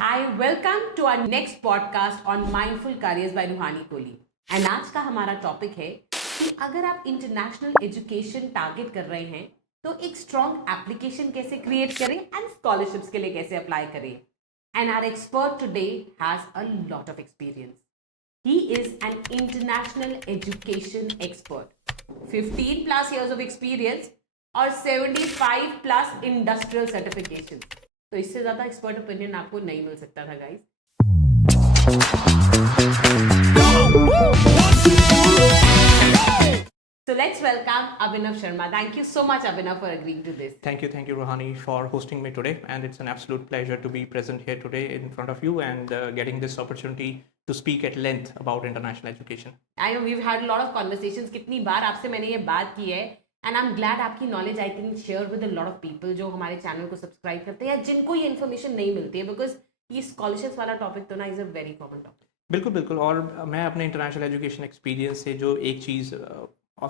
I welcome to our next podcast on Mindful Careers by रूहानी Kohli. And आज का हमारा टॉपिक है कि अगर आप इंटरनेशनल एजुकेशन टारगेट कर रहे हैं तो एक स्ट्रॉन्ग एप्लीकेशन कैसे क्रिएट करें एंड स्कॉलरशिप्स के लिए कैसे अप्लाई करें। And our expert today has a lot of experience. He is an international education expert, 15 plus years of experience और 75 plus industrial certifications। तो इससे ज्यादा एक्सपर्ट ओपिनियन आपको नहीं मिल सकता था guys. So let's welcome Abhinav Sharma. Thank you so much, Abhinav, for agreeing to this. Thank you, Ruhani, for hosting me today. And it's an absolute pleasure to be present here today in front of you and getting this opportunity to speak at length about international education. I know we've had a lot of conversations. कितनी बार आपसे मैंने ये बात की है and I'm glad आपकी knowledge I can share with a lot of people जो हमारे चैनल को सब्सक्राइब करते हैं या जिनको ये इन्फॉर्मेशन नहीं मिलती है, बिकॉज ये स्कॉलरशिप्स वाला टॉपिक तो ना is a very common topic. बिल्कुल बिल्कुल। और मैं अपने इंटरनेशनल एजुकेशन एक्सपीरियंस से जो एक चीज़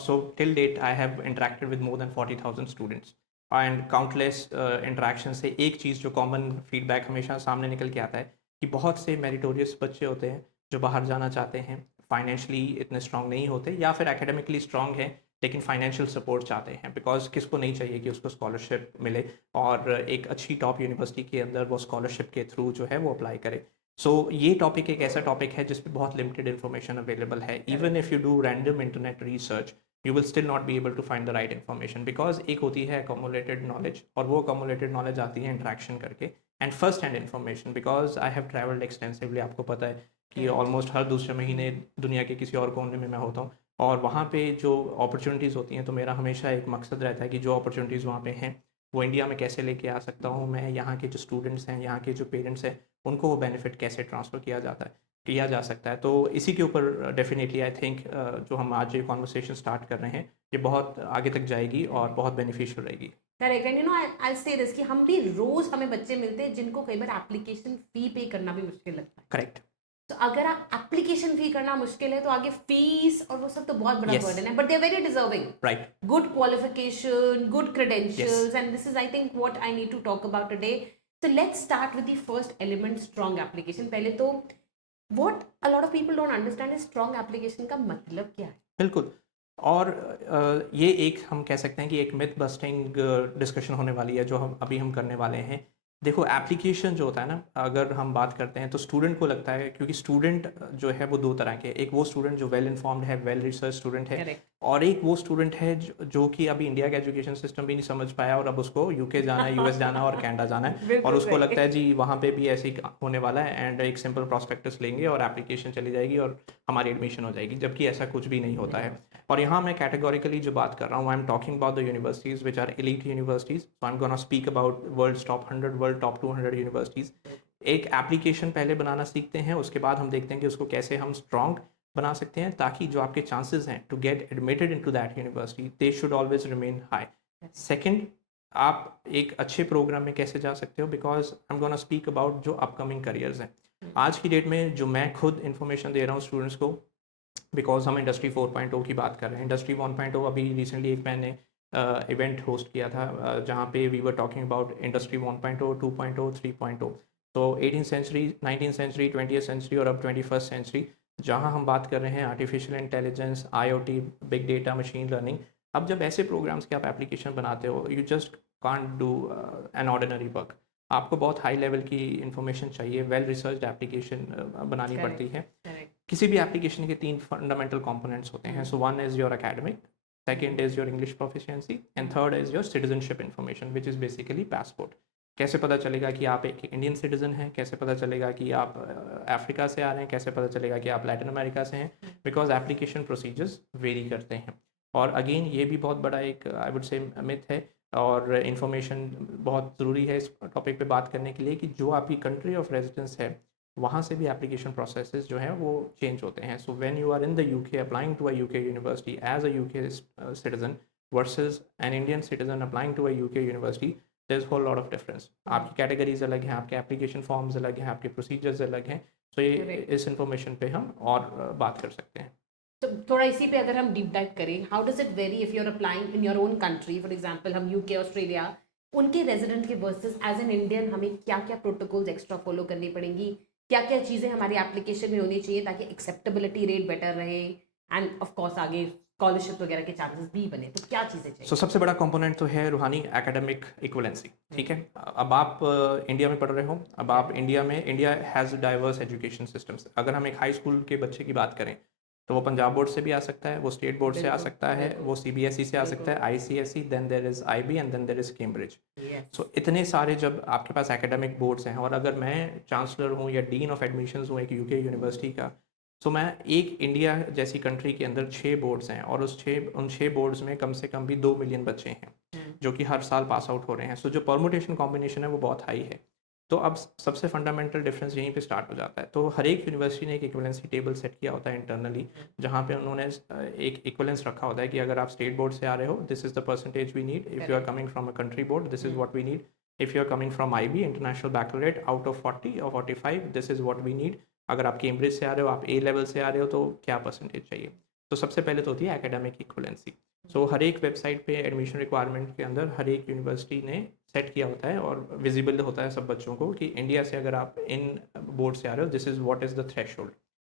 so till date I have interacted with more than 40,000 students and countless interaction से एक चीज़ जो कॉमन फीडबैक हमेशा सामने निकल के आता है कि बहुत से मेरिटोरियस बच्चे होते हैं जो बाहर जाना चाहते हैं, फाइनेंशियली इतने स्ट्रांग नहीं होते या फिर एकेडमिकली स्ट्रांग हैं लेकिन फाइनेंशियल सपोर्ट चाहते हैं, बिकॉज किसको नहीं चाहिए कि उसको स्कॉलरशिप मिले और एक अच्छी टॉप यूनिवर्सिटी के अंदर वो स्कॉलरशिप के थ्रू जो है वो अप्लाई करे। सो ये टॉपिक एक ऐसा टॉपिक है जिस पे बहुत लिमिटेड इन्फॉर्मेशन अवेलेबल है। Even if you do random internet research you will still not be able to find the right information, because एक होती है अकोमोलेटेड नॉलेज और वो अकोमोलेटेड नॉलेज आती है इंट्रैक्शन करके and first hand information. Because I have travelled extensively, आपको पता है कि ऑलमोस्ट हर दूसरे महीने दुनिया के किसी और कोने में मैं होता हूँ और वहाँ पे जो अपॉर्चुनिटीज़ होती हैं तो मेरा हमेशा एक मकसद रहता है कि जो अपॉर्चुनिटीज़ वहाँ पे हैं वो इंडिया में कैसे लेके आ सकता हूँ मैं, यहाँ के जो स्टूडेंट्स हैं, यहाँ के जो पेरेंट्स हैं, उनको वो बेनिफिट कैसे ट्रांसफ़र किया जा सकता है। तो इसी के ऊपर डेफिनेटली आई थिंक जो हम आज ये कॉन्वर्सेशन स्टार्ट कर रहे हैं ये बहुत आगे तक जाएगी और बहुत बेनिफिशियल रहेगी। करेक्ट। एंड यू नो आई से दिस कि हम भी रोज हमें बच्चे मिलते हैं जिनको कई बार एप्लीकेशन फी पे करना भी मुश्किल लगता है। करेक्ट। तो अगर आप एप्लीकेशन फी करना मुश्किल है तो आगे फीस और वो सब तो बहुत बड़ा बर्डन है, but they are very deserving, right, good qualification, good credentials, and this is I think what I need to talk about today. So let's start with the first element, strong application. पहले तो what a lot of people don't understand is strong application का मतलब क्या है। बिल्कुल। और ये एक हम कह सकते हैं कि एक मिथ बस्टिंग डिस्कशन होने वाली है जो हम करने वाले हैं। देखो, एप्लीकेशन जो होता है ना, अगर हम बात करते हैं तो स्टूडेंट को लगता है, क्योंकि स्टूडेंट जो है वो दो तरह के, एक वो स्टूडेंट जो वेल इन्फॉर्म्ड है, वेल रिसर्च स्टूडेंट है, और एक वो स्टूडेंट है जो कि अभी इंडिया का एजुकेशन सिस्टम भी नहीं समझ पाया और अब उसको यूके जाना है, यूएस जाना है और कनाडा जाना है और उसको लगता है जी वहाँ पे भी ऐसे ही होने वाला है एंड एक सिंपल प्रॉस्पेक्टस लेंगे और एप्लीकेशन चली जाएगी और हमारी एडमिशन हो जाएगी, जबकि ऐसा कुछ भी नहीं होता है। और यहाँ मैं कैटेगोरिकली जो बात कर रहा हूँ, I am talking about the universities which are elite universities. So I am gonna speak about world's top 100, world top 200 universities. एक एप्लीकेशन पहले बनाना सीखते हैं, उसके बाद हम देखते हैं कि उसको कैसे हम स्ट्रॉन्ग बना सकते हैं ताकि जो आपके चांसेस हैं to get admitted into that university they should always remain high. Second, आप एक अच्छे प्रोग्राम में कैसे जा सकते हो, because I am gonna speak about जो अपकमिंग करियर्स हैं। आज की डेट में जो मैं खुद इन्फॉर्मेशन दे रहा हूँ स्टूडेंट्स को, बिकॉज हम इंडस्ट्री 4.0 की बात कर रहे हैं। इंडस्ट्री 1.0 अभी रिसेंटली एक मैंने इवेंट होस्ट किया था जहाँ पे we were talking about industry 1.0, 2.0, 3.0। तो 18th century, 19th century, 20th century और अब 21st सेंचुरी, जहाँ हम बात कर रहे हैं artificial intelligence, IoT, big data, machine learning. अब जब ऐसे प्रोग्राम्स के आप एप्लीकेशन बनाते हो, you just can't do an ordinary work. आपको बहुत हाई लेवल की इंफॉर्मेशन चाहिए, वेल रिसर्च्ड एप्लीकेशन बनानी पड़ती है। किसी भी एप्लीकेशन के 3 फंडामेंटल कंपोनेंट्स होते हैं। So one is your academic, second is your English proficiency and third is your citizenship information which is basically passport. कैसे पता चलेगा कि आप एक इंडियन सिटीज़न हैं, कैसे पता चलेगा कि आप अफ्रीका से आ रहे हैं, कैसे पता चलेगा कि आप लैटिन अमेरिका से हैं, बिकॉज एप्लीकेशन प्रोसीजर्स वेरी करते हैं। और अगेन ये भी बहुत बड़ा एक आई वुड से मिथ है और इन्फॉर्मेशन बहुत ज़रूरी है इस टॉपिक पे बात करने के लिए कि जो आपकी कंट्री ऑफ रेजिडेंस है वहाँ से भी एप्लीकेशन प्रोसेसेस जो हैं वो चेंज होते हैं। So when you are in the UK applying to a UK university as a UK citizen versus an Indian citizen applying to a UK university, there is whole lot of difference. आपकी categories अलग हैं, आपके application forms अलग हैं, आपके procedures अलग हैं। सो ये इस इन्फॉर्मेशन पे हम और बात कर सकते हैं। तो थोड़ा इसी पे अगर हम डीप डाइव करें, how does it vary if you are applying in your own country, for example हम यूके, ऑस्ट्रेलिया, उनके रेजिडेंट के वर्सेस एज एन इंडियन हमें क्या क्या प्रोटोकॉल्स एक्स्ट्रा फॉलो करनी पड़ेंगी, क्या क्या चीज़ें हमारी एप्लीकेशन में होनी चाहिए ताकि एक्सेप्टेबिलिटी रेट बेटर रहे एंड ऑफ कोर्स आगे स्कॉलरशिप वगैरह के चांसेस भी बने, तो क्या चीज़ें चाहिए? सबसे बड़ा कंपोनेंट तो है रूहानी एकेडमिक इक्वलेंसी। ठीक है, अब आप इंडिया में पढ़ रहे हो, अब आप India has diverse education systems. अगर हम एक हाई स्कूल के बच्चे की बात करें तो वो पंजाब बोर्ड से भी आ सकता है, वो स्टेट बोर्ड से आ बिल्कुल, सकता है, बिल्कुल, वो सीबीएसई से आ सकता है, बिल्कुल। ICSE, then there is IB and then there is Cambridge. Yes. So इतने सारे जब आपके पास एकेडमिक बोर्ड्स हैं, और अगर मैं चांसलर हूँ या डीन ऑफ एडमिशन्स हूँ एक यूके यूनिवर्सिटी का, सो मैं एक इंडिया जैसी कंट्री के अंदर 6 बोर्ड्स हैं, और उन 6 बोर्ड्स में कम से कम भी 2 मिलियन बच्चे हैं जो कि हर साल पास आउट हो रहे हैं। सो जो परमुटेशन कॉम्बिनेशन है वो बहुत हाई है। तो अब सबसे फंडामेंटल डिफरेंस यहीं पे स्टार्ट हो जाता है। तो हर एक यूनिवर्सिटी ने एक इक्वलेंसी टेबल सेट किया होता है इंटरनली, जहाँ पे उन्होंने एक इक्वलेंस रखा होता है कि अगर आप स्टेट बोर्ड से आ रहे हो, this is the percentage we need. If you are coming from a country board, this is what we need. If you are coming from IB international baccalaureate, out of 40 और 45, this is what we need. अगर आप Cambridge से आ रहे हो, आप ए level से आ रहे हो, तो क्या परसेंटेज चाहिए। तो सबसे पहले तो होती है एकेडमिक इक्वलेंसी। सो हर एक वेबसाइट पे एडमिशन रिक्वायरमेंट के अंदर हर एक यूनिवर्सिटी ने सेट किया होता है और विजिबल होता है सब बच्चों को कि इंडिया से अगर आप इन बोर्ड से आ रहे हो, this is what is the threshold.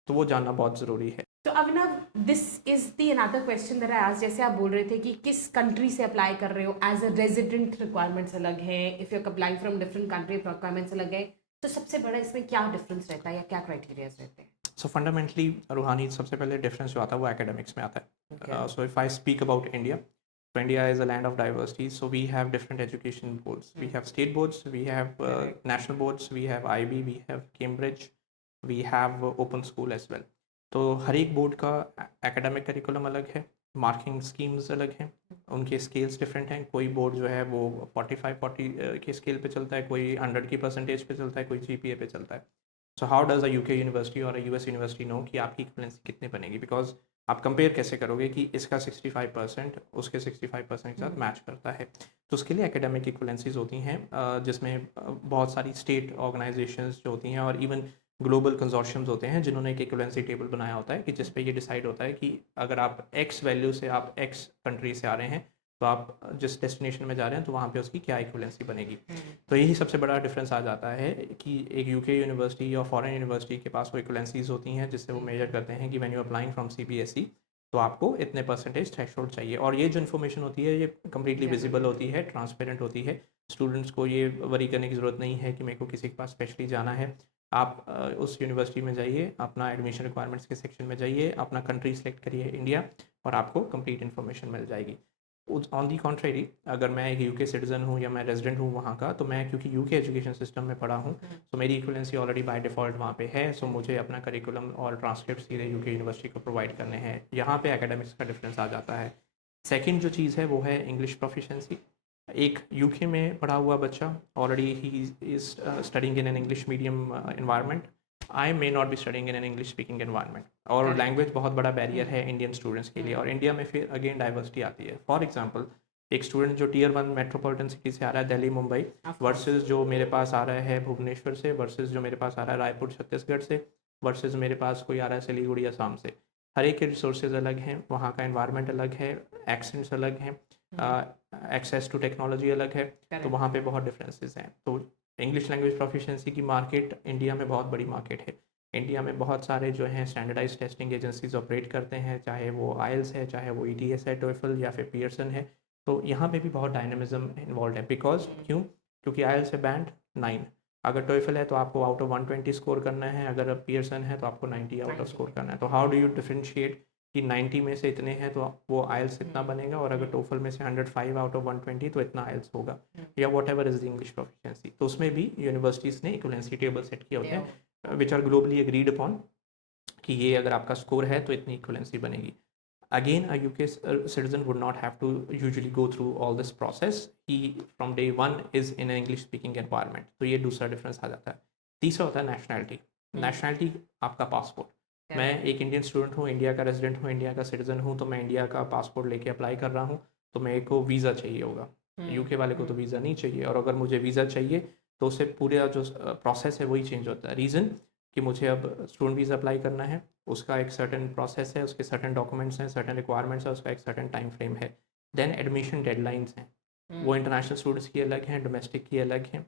तो वो जानना बहुत ज़रूरी है। तो Abhinav, this is the another question that I asked. जैसे आप बोल रहे थे कि किस कंट्री से अप्लाई कर रहे हो, एज अ रेजिडेंट रिक्वायरमेंट्स अलग है, if you are applying from different country requirements अलग है। तो सबसे बड़ा इसमें क्या डिफरेंस रहता है या क्या क्राइटेरियाज रहते हैं? सो फंडामेंटली रूहानी सबसे पहले डिफरेंस जो आता है वो एकेडमिक्स में आता Okay. है। So if I speak about India, so India is a land of diversity, so we have different education boards. We have state boards, we have Correct. national boards, we have IB, we have Cambridge, we have open school as well. तो हर एक board का academic curriculum अलग है, marking schemes अलग हैं, उनके scales different हैं। कोई बोर्ड जो है वो 45-40 के स्केल पे चलता है, कोई 100 की परसेंटेज पे चलता है, कोई जीपीए पे चलता है। So how does a UK university और अ यूएस यूनिवर्सिटी नो कि आपकी इक्वलेंसी कितने बनेगी? बिकॉज आप कंपेयर कैसे करोगे कि इसका 65% उसके 65% के साथ मैच करता है। तो उसके लिए एकेडमिक इक्वलेंसीज होती हैं, जिसमें बहुत सारी स्टेट ऑर्गेनाइजेशंस जो होती हैं और इवन ग्लोबल कंजोर्शियम्स होते हैं जिन्होंने एक इक्वलेंसी टेबल बनाया होता है कि जिस पे ये डिसाइड होता है कि अगर आप एक्स वैल्यू से आप एक्स कंट्री से आ रहे हैं, तो आप जिस डेस्टिनेशन में जा रहे हैं तो वहाँ पे उसकी क्या इक्वलेंसी बनेगी। तो यही सबसे बड़ा डिफरेंस आ जाता है कि एक यूके यूनिवर्सिटी या फॉरेन यूनिवर्सिटी के पास वो इक्वलेंसीज होती हैं जिससे वो मेजर करते हैं कि when you applying from CBSE, तो आपको इतने परसेंटेज थ्रेशोल्ड चाहिए। और ये जो इन्फॉर्मेशन होती है ये कम्प्लीटली विजिबल होती है, ट्रांसपेरेंट होती है। स्टूडेंट्स को ये वरी करने की ज़रूरत नहीं है कि मेरे को किसी के पास स्पेशली जाना है। आप उस यूनिवर्सिटी में जाइए, अपना एडमिशन रिक्वायरमेंट्स के सेक्शन में जाइए, अपना कंट्री सेलेक्ट करिए इंडिया, और आपको कंप्लीट इन्फॉर्मेशन मिल जाएगी। ऑन दी कॉन्ट्रेरी, अगर मैं एक यूके सिटीज़न हूँ या मैं रेजिडेंट हूँ वहाँ का, तो मैं क्योंकि यूके एजुकेशन सिस्टम में पढ़ा हूँ, तो मेरी इक्वलेंसी ऑलरेडी बाय डिफ़ॉल्ट वहाँ पे है। सो मुझे अपना करिकुलम और ट्रांसक्रिप्ट सीधे यूके यूनिवर्सिटी को प्रोवाइड करने हैं। यहाँ पे एकेडमिक्स का डिफरेंस आ जाता है। सेकंड जो चीज़ है वो है इंग्लिश प्रोफिशिएंसी। एक यूके में पढ़ा हुआ बच्चा already he is studying in an English medium environment, I may not be studying in an English speaking environment, और Correct. लैंग्वेज बहुत बड़ा बैरियर है इंडियन स्टूडेंट्स के लिए। और इंडिया में फिर अगेन डाइवर्सिटी आती है। फॉर एग्जांपल, एक स्टूडेंट जो टियर 1 मेट्रोपॉलिटन सिटी से आ रहा है, Delhi Mumbai, Of course. Versus जो मेरे पास आ रहा है भुवनेश्वर से, वर्सेस जो मेरे पास आ रहा है रायपुर छत्तीसगढ़ से, वर्सेस मेरे पास कोई आ रहा है सिलीगुड़ी असम से। हर एक के रिसोर्सेज अलग हैं, वहाँ का इन्वायरमेंट अलग है, एक्सेंट्स अलग हैं, एक्सेस टू टेक्नोलॉजी अलग है। तो Correct. वहाँ पे बहुत डिफरेंसेस हैं। तो इंग्लिश लैंग्वेज प्रोफिशिएंसी की मार्केट इंडिया में बहुत बड़ी मार्केट है। इंडिया में बहुत सारे जो हैं स्टैंडर्डाइज टेस्टिंग एजेंसीज ऑपरेट करते हैं, चाहे वो आइल्स है, चाहे वो ईटीएस है, टोएफल या फिर पियर्सन है। तो यहाँ पे भी बहुत डायनेमिज्म इन्वॉल्व है। बिकॉज क्यों? क्योंकि आइल्स है बैंड 9, अगर टोएफल है तो आपको आउट ऑफ 120 स्कोर करना है, अगर पियर्सन है तो आपको 90 आउट ऑफ 90. स्कोर करना है। तो हाउ डू यू डिफरेंशिएट कि 90 में से इतने हैं तो वो आइल्स इतना बनेगा, और अगर टोफल में से 105 आउट ऑफ 120 तो इतना आइल्स होगा, या what ever is the English proficiency. तो उसमें भी यूनिवर्सिटीज़ ने इक्वलेंसी टेबल सेट किए होते हैं which are globally agreed upon कि ये अगर आपका स्कोर है तो इतनी इक्वलेंसी बनेगी। Again, a UK citizen would not have to usually go through all this process. He from day one is in an English speaking environment. तो ये दूसरा डिफरेंस आ जाता है। तीसरा होता है नेशनैलिटी। नेशनैलिटी आपका पासपोर्ट। मैं एक इंडियन स्टूडेंट हूँ, इंडिया का रेजिडेंट हूँ, इंडिया का सिटीजन हूँ, तो मैं इंडिया का पासपोर्ट लेके अप्लाई कर रहा हूँ, तो मेरे को वीज़ा चाहिए होगा। यूके वाले को तो वीज़ा नहीं चाहिए, और अगर मुझे वीज़ा चाहिए तो उससे पूरा जो प्रोसेस है वही चेंज होता है। रीज़न कि मुझे अब स्टूडेंट वीज़ा अप्लाई करना है, उसका एक सर्टेन प्रोसेस है, उसके सर्टेन डॉक्यूमेंट्स हैं, सर्टेन रिक्वायरमेंट्स है, उसका एक सर्टेन टाइम फ्रेम है। देन एडमिशन डेडलाइंस हैं। वो इंटरनेशनल स्टूडेंट्स की अलग हैं, डोमेस्टिक की अलग हैं।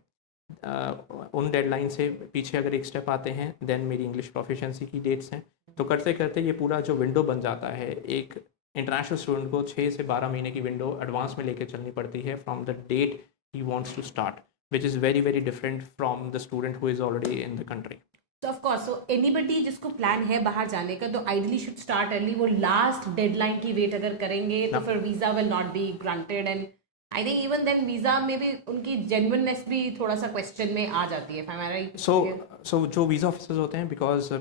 उन डेडलाइन से पीछे अगर एक स्टेप आते हैं, देन मेरी इंग्लिश प्रोफिशेंसी की डेट्स हैं। तो करते करते ये पूरा जो विंडो बन जाता है, एक इंटरनेशनल स्टूडेंट को 6 से 12 महीने की विंडो एडवांस में लेके चलनी पड़ती है from the date he wants to start, which is very very different from the student who is already in the country. तो ऑफ कोर्स, सो एनीबडी जिसको प्लान है बाहर जाने का, तो आइडली शुड स्टार्ट अर्ली। वो लास्ट डेडलाइन की wait अगर करेंगे तो फिर visa will not be granted, and I think even then visa में भी उनकी जेन्युइननेस भी थोड़ा सा क्वेश्चन में आ जाती है। राइट? So जो वीज़ा ऑफिसर्स होते हैं, because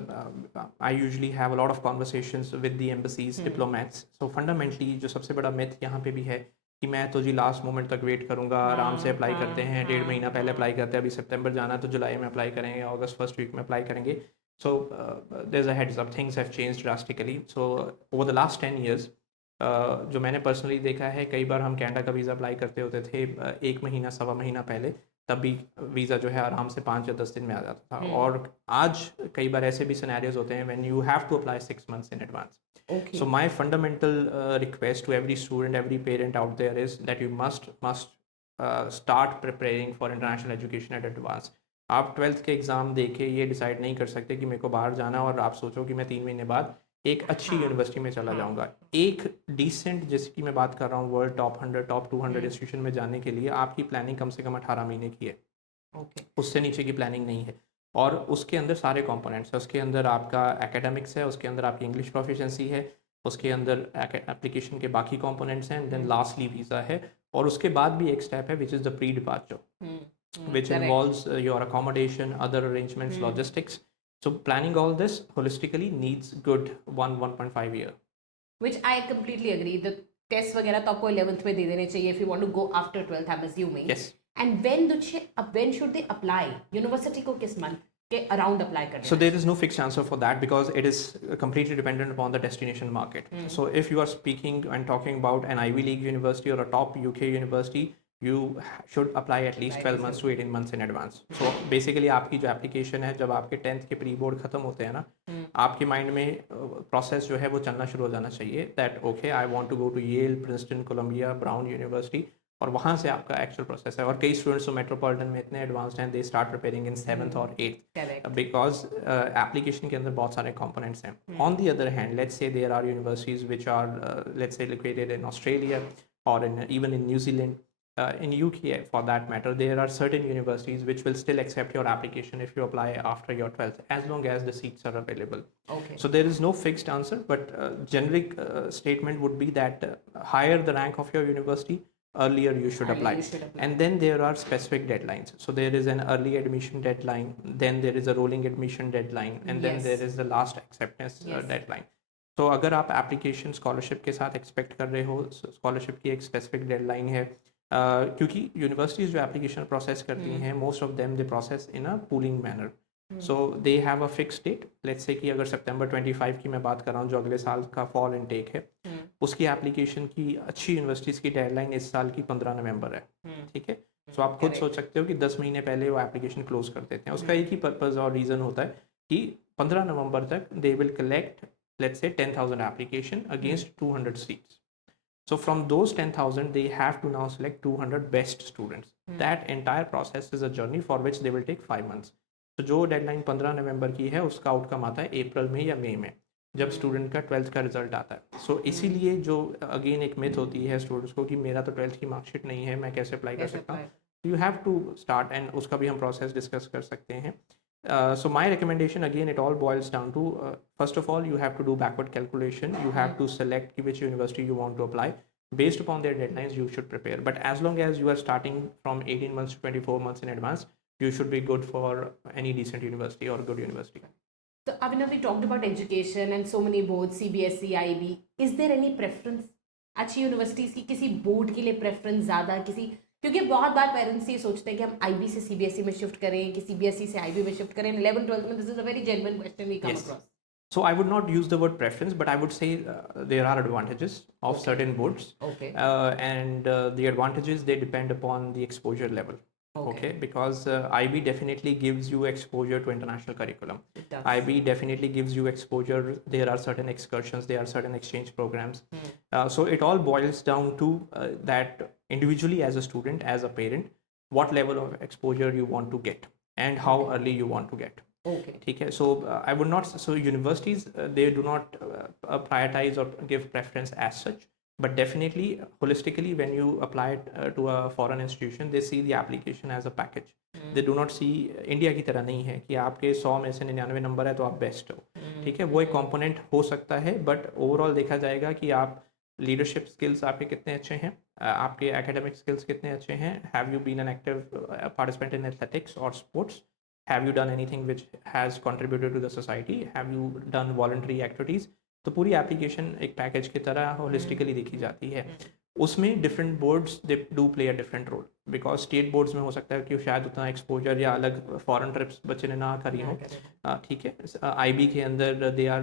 I usually have a lot of conversations with the embassies, diplomats. So fundamentally जो सबसे बड़ा मिथ यहाँ पे भी है कि मैं तो जी लास्ट मोमेंट तक वेट करूँगा, आराम से अप्लाई करते हैं, 1.5 महीना पहले अप्लाई करते हैं, अभी सितंबर जाना है तो जुलाई में अप्लाई करेंगे, अगस्त फर्स्ट वीक में अप्लाई करेंगे। So there is a heads up, things have changed drastically. So over the last 10 years, जो मैंने पर्सनली देखा है, कई बार हम कनाडा का वीज़ा अप्लाई करते होते थे 1 महीना सवा महीना पहले, तब भी वीज़ा जो है आराम से 5 या 10 दिन में आ जाता था। और आज कई बार ऐसे भी सिनेरियोज होते हैं when you have to apply 6 months in advance. Okay. So my fundamental request to every student, every parent out there is that you must start preparing for international education at advance. आप 12th के exam दे के ये decide नहीं कर सकते कि मेरे को बाहर जाना, और आप सोचो कि मैं 3 महीने बाद एक अच्छी यूनिवर्सिटी में चला जाऊंगा। एक डिसेंट, जिसकी मैं बात कर रहा हूँ, वर्ल्ड टॉप 100 टॉप 200 इंस्टीट्यूशन में जाने के लिए आपकी प्लानिंग कम से कम 18 महीने की है। उससे नीचे की प्लानिंग नहीं है। और उसके अंदर सारे कंपोनेंट्स है। उसके अंदर आपका एकेडमिक्स है, उसके अंदर आपकी इंग्लिश प्रोफिशिएंसी है, उसके अंदर एप्लीकेशन के बाकी कंपोनेंट्स हैं, देन लास्टली वीज़ा है। और उसके बाद भी एक स्टेप है which is the pre departure, which involves your accommodation, other arrangements, logistics. So planning all this holistically needs good 1.5 year. Which I completely agree. The tests वगैरह तो आपको 11th में दे देने चाहिए if you want to go after 12th, I'm assuming. Yes. And when should they apply? University को किस month के around apply करना? So there is no fixed answer for that because it is completely dependent upon the destination market. So if you are speaking and talking about an Ivy League university or a top UK university, you should apply at least 12 months to 18 months in advance. So basically आपकी जो application है, जब आपके 10th के pre board खत्म होते हैं ना, आपके माइंड में प्रोसेस जो है वो चलना शुरू हो जाना चाहिए that okay I want to go to Yale, Princeton, Columbia, Brown University, और वहाँ से आपका एक्चुअल प्रोसेस है। और कई स्टूडेंट्स तो मेट्रोपॉलिटन में इतने एडवांस्ड हैं, they start preparing in 7th और 8th बिकॉज एप्लीकेशन के अंदर बहुत सारे कंपोनेंट्स हैं। On the other hand, let's say there are universities which are let's say located in Australia और even in New Zealand, in UK for that matter, there are certain universities which will still accept your application if you apply after your 12th, as long as the seats are available. Okay. So there is no fixed answer, but generic statement would be that higher the rank of your university, earlier you should apply. And then there are specific deadlines. So there is an early admission deadline, then there is a rolling admission deadline, and then there is the last acceptance deadline. तो अगर आप application scholarship के साथ expect कर रहे हो, scholarship की एक स्पेसिफिक डेडलाइन है, क्योंकि यूनिवर्सिटीज़ जो एप्लीकेशन प्रोसेस करती हैं, most of them they process in a pooling manner. So they have a fix date. Let's say कि अगर सितंबर 25 की मैं बात कर रहा हूँ, जो अगले साल का फॉल इनटेक है, उसकी एप्लीकेशन की अच्छी यूनिवर्सिटीज़ की डेडलाइन इस साल की 15 नवंबर है। ठीक है, सो आप खुद सोच सकते हो कि 10 महीने पहले वो एप्लीकेशन क्लोज कर देते हैं। उसका एक ही पर्पज़ और रीज़न होता है कि 15 नवंबर तक they will collect let's say 10,000 application against 200 seats. So from those 10,000 they have to now select 200 best students. That entire process is a journey for which they will take 5 months. So जो deadline 15 नवंबर की है, उसका outcome आता है अप्रैल में या मई में, जब स्टूडेंट का 12th का रिजल्ट आता है। सो इसीलिए जो अगेन एक मिथ होती है स्टूडेंट्स को कि मेरा तो 12th की मार्कशीट नहीं है, मैं कैसे अप्लाई कर सकता हूँ, you have to start, and उसका भी हम प्रोसेस डिस्कस कर सकते हैं। So my recommendation, again, it all boils down to first of all, you have to do backward calculation. You have to select which university you want to apply. Based upon their deadlines, you should prepare. But as long as you are starting from 18 months to 24 months in advance, you should be good for any decent university or good university. So Abhinav, we talked about education and so many boards, CBSE, IB. Is there any preference? अच्छी universities की किसी board के लिए preference ज़्यादा, किसी, क्योंकि बहुत बार parents ये सोचते हैं कि हम IB से CBSE में शिफ्ट करें कि CBSE से IB में शिफ्ट करें। 11th 12th में this is a very genuine question we come across. So I would not use the word preference, but I would say there are advantages of certain boards. Okay. And the advantages, they depend upon the exposure level. Okay, because IB definitely gives you exposure to international curriculum. It does. IB definitely gives you exposure. There are certain excursions, there are certain exchange programs. So it all boils down to that individually as a student, as a parent, what level of exposure you want to get and how early you want to get. Okay. ठीक है, so I would not, so universities they do not prioritize or give preference as such, but definitely holistically when you apply it to a foreign institution they see the application as a package. They do not see, India की तरह नहीं है कि आपके 100 में से 99 number है तो आप बेस्ट हो, ठीक है, वो एक कंपोनेंट हो सकता है, बट ओवरऑल देखा जाएगा कि आप लीडरशिप स्किल्स आपके कितने अच्छे हैं, आपके एकेडमिक स्किल्स कितने अच्छे हैं, have you been an active participant in athletics और sports, have you done anything which has contributed to the society, have you done voluntary activities. तो पूरी एप्लीकेशन एक पैकेज की तरह होलिस्टिकली देखी जाती है. उसमें different boards they do play a different role, because state boards में हो सकता है कि शायद उतना एक्सपोजर या अलग फॉरेन ट्रिप्स बच्चे ने ना करी हो, ठीक है. IB के अंदर they are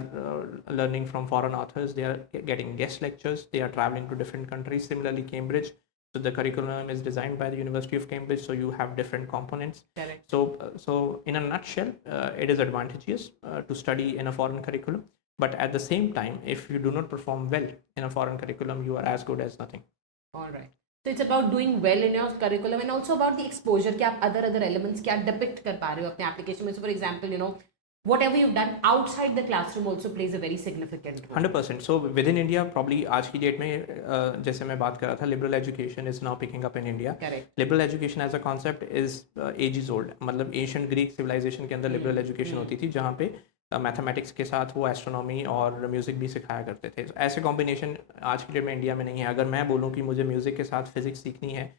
learning from foreign authors, they are getting guest lectures, they are travelling to different countries. Similarly Cambridge, so the curriculum is designed by the University of Cambridge, so you have different components. Correct. So in a nutshell, it is advantageous to study in a foreign curriculum, but at the same time, if you do not perform well in a foreign curriculum, you are as good as nothing. All right. So it's about doing well in your curriculum and also about the exposure कि आप other elements क्या depict कर पा रहे हो अपने application में. So for example, you know, whatever you've done outside the classroom also plays a very significant role. 100%. So within India, probably आज की डेट में जैसे मैं बात कर रहा था, liberal education is now picking up in India. Correct. Liberal education as a concept is ages old. मतलब ancient Greek civilization के अंदर liberal education होती थी जहाँ पे मैथमेटिक्स के साथ वो एस्ट्रोनॉमी और म्यूज़िक भी सिखाया करते थे. ऐसे कॉम्बिनेशन आज की डेट में इंडिया में नहीं है. अगर मैं बोलूँ कि मुझे म्यूज़िक के साथ फिजिक्स सीखनी है,